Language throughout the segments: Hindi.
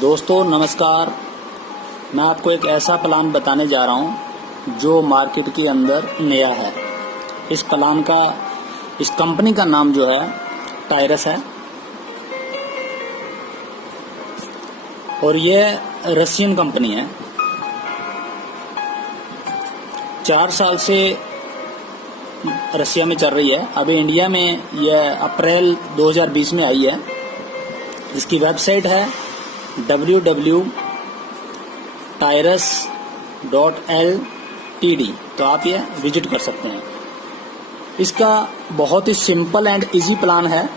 दोस्तों नमस्कार। मैं आपको एक ऐसा प्लान बताने जा रहा हूं जो मार्केट के अंदर नया है। इस प्लान का, इस कंपनी का नाम जो है टायरस है और ये रशियन कंपनी है। 4 साल से रशिया में चल रही है। अभी इंडिया में यह अप्रैल 2020 में आई है। इसकी वेबसाइट है www.tyrus.ltd, तो आप ये विजिट कर सकते हैं। इसका बहुत ही सिंपल एंड इजी प्लान है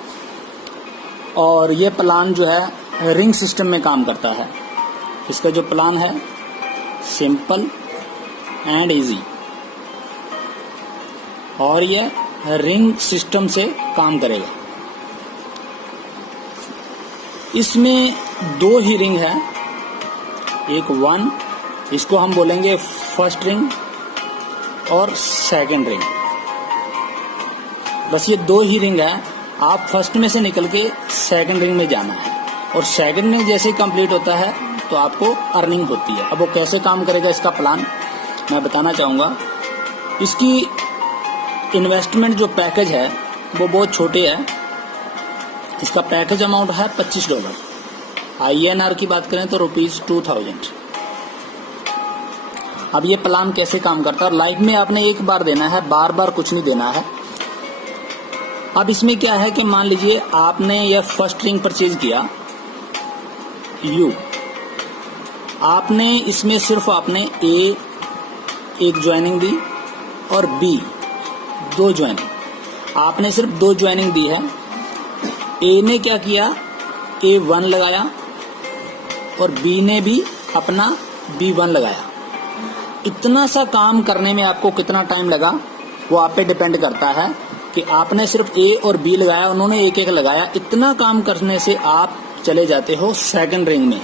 और ये प्लान जो है रिंग सिस्टम में काम करता है। इसका जो प्लान है सिंपल एंड इजी और ये रिंग सिस्टम से काम करेगा। इसमें 2 ही रिंग है, एक 1, इसको हम बोलेंगे फर्स्ट रिंग, और सेकंड रिंग। बस ये 2 ही रिंग है। आप फर्स्ट में से निकल के सेकंड रिंग में जाना है और सेकंड रिंग जैसे ही कंप्लीट होता है तो आपको अर्निंग होती है। अब वो कैसे काम करेगा इसका प्लान मैं बताना चाहूँगा। इसकी इन्वेस्टमेंट जो पैकेज है वो बहुत छोटे है। इसका पैकेज अमाउंट है $25। INR की बात करें तो ₹2000। अब ये प्लान कैसे काम करता है? लाइफ में आपने एक बार देना है, बार बार कुछ नहीं देना है। अब इसमें क्या है कि मान लीजिए आपने यह फर्स्ट रिंग परचेज किया U, आपने इसमें सिर्फ आपने A 1 ज्वाइनिंग दी और B 2 ज्वाइनिंग, आपने सिर्फ 2 ज्वाइनिंग दी है। A ने क्या किया, A1 लगाया और B ने भी अपना B1 लगाया। इतना सा काम करने में आपको कितना टाइम लगा वो आप पे डिपेंड करता है कि आपने सिर्फ A और B लगाया, उन्होंने 1-1 लगाया। इतना काम करने से आप चले जाते हो सेकंड रिंग में।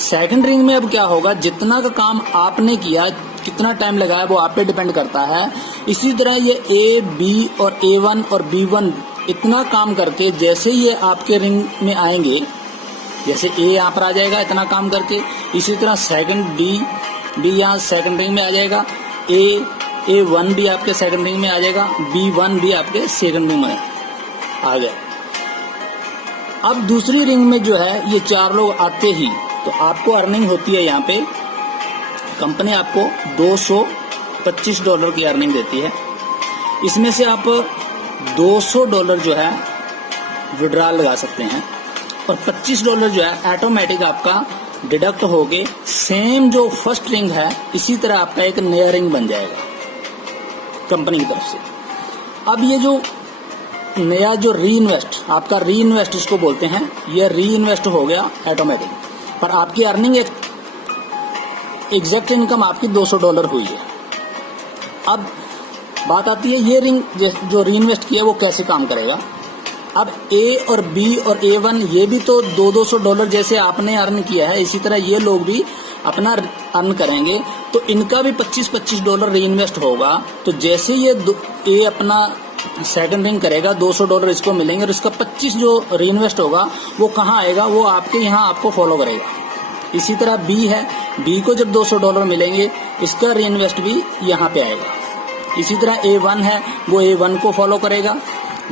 सेकंड रिंग में अब क्या होगा, जितना का काम आपने किया, कितना टाइम लगाया वो आप पे डिपेंड करता है। इसी तरह ये A, B और A1 और B1 इतना काम करके जैसे ये आपके रिंग में आएंगे, जैसे A यहाँ पर आ जाएगा इतना काम करके, इसी तरह सेकंड B यहाँ सेकंड रिंग में आ जाएगा, A1 भी आपके सेकंड रिंग में आ जाएगा, B1 भी आपके सेकंड रिंग में आ गया। अब दूसरी रिंग में जो है ये 4 लोग आते ही तो आपको अर्निंग होती है। यहाँ पे कंपनी आपको $225 की अर्निंग देती है। इसमें से आप $200 जो है विड्रॉल लगा सकते हैं और $25 जो है ऑटोमेटिक आपका डिडक्ट होके सेम जो फर्स्ट रिंग है इसी तरह आपका एक नया रिंग बन जाएगा कंपनी की तरफ से। अब ये जो नया जो री इन्वेस्ट, आपका री इन्वेस्ट इसको बोलते हैं, ये री इन्वेस्ट हो गया ऑटोमेटिक, पर आपकी अर्निंग एक एग्जैक्ट इनकम आपकी $200 हुई है। अब बात आती है ये रिंग जो री इन्वेस्ट किया वो कैसे काम करेगा। अब A और B और A1 ये भी तो $200 जैसे आपने अर्न किया है, इसी तरह ये लोग भी अपना अर्न करेंगे तो इनका भी $25 री इन्वेस्ट होगा। तो जैसे ये A अपना सेकंड रिंग करेगा $200 इसको मिलेंगे और इसका 25 जो री इन्वेस्ट होगा वो कहाँ आएगा, वो आपके यहाँ आपको फॉलो करेगा। इसी तरह B है, B को जब $200 मिलेंगे इसका री इन्वेस्ट भी यहाँ पे आएगा। इसी तरह A1 है, वो A1 को फॉलो करेगा,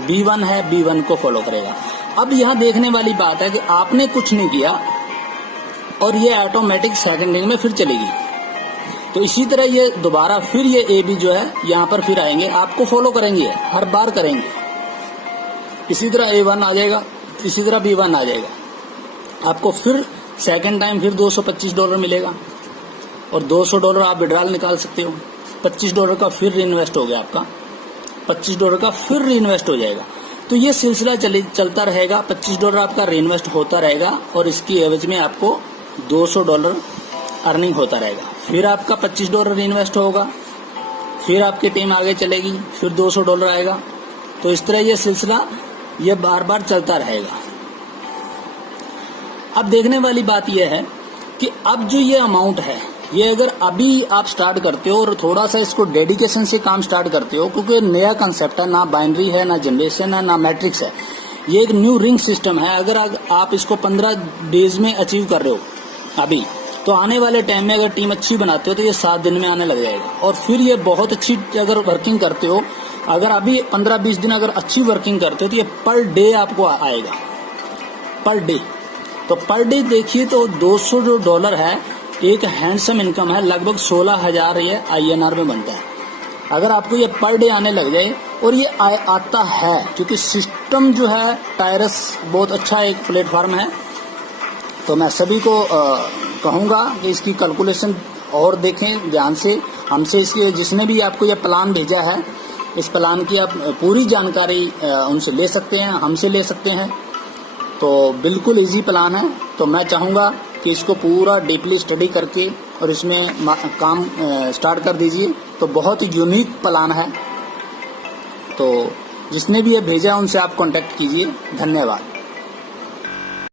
B1 है, B1 को फॉलो करेगा। अब यहाँ देखने वाली बात है कि आपने कुछ नहीं किया और ये ऑटोमेटिक सेकंड रिंग में फिर चलेगी। तो इसी तरह ये दोबारा फिर ये AB जो है यहाँ पर फिर आएंगे, आपको फॉलो करेंगे, हर बार करेंगे। इसी तरह A1 आ जाएगा, इसी तरह B1 आ जाएगा। आपको फिर सेकंड टाइम फिर $225 मिलेगा और $200 आप विड्रॉल निकाल सकते हो। $25 का फिर री इन्वेस्ट हो गया आपका, $25 का फिर री इन्वेस्ट हो जाएगा। तो ये सिलसिला चलता रहेगा। $25 आपका री इन्वेस्ट होता रहेगा और इसकी एवज में आपको $200 अर्निंग होता रहेगा। फिर आपका $25 री इन्वेस्ट होगा, फिर आपकी टीम आगे चलेगी, फिर $200 आएगा। तो इस तरह ये सिलसिला ये बार बार चलता रहेगा। अब देखने वाली बात यह है कि अब जो ये अमाउंट है ये अगर अभी आप स्टार्ट करते हो और थोड़ा सा इसको डेडिकेशन से काम स्टार्ट करते हो, क्योंकि नया कंसेप्ट है, ना बाइनरी है, ना जनरेशन है, ना मैट्रिक्स है, ये एक न्यू रिंग सिस्टम है। अगर आप इसको 15 डेज में अचीव कर रहे हो अभी, तो आने वाले टाइम में अगर टीम अच्छी बनाते हो तो ये 7 दिन में आने लग जाएगा। और फिर ये बहुत अच्छी अगर वर्किंग करते हो, अगर अभी 15-20 दिन अगर अच्छी वर्किंग करते हो तो ये पर डे आपको आएगा, पर डे। तो पर डे देखिए तो $200 है, एक हैंडसम इनकम है, लगभग 16,000 ये INR में बनता है। अगर आपको ये पर डे आने लग जाए, और ये आता है क्योंकि सिस्टम जो है टायरस बहुत अच्छा एक प्लेटफॉर्म है। तो मैं सभी को कहूँगा कि इसकी कैलकुलेशन और देखें ध्यान से। हमसे इसके जिसने भी आपको ये प्लान भेजा है, इस प्लान की आप पूरी जानकारी उनसे ले सकते हैं, हमसे ले सकते हैं। तो बिल्कुल इजी प्लान है। तो मैं चाहूँगा कि इसको पूरा डीपली स्टडी करके और इसमें काम स्टार्ट कर दीजिए। तो बहुत ही यूनिक प्लान है। तो जिसने भी ये भेजा उनसे आप कांटेक्ट कीजिए। धन्यवाद।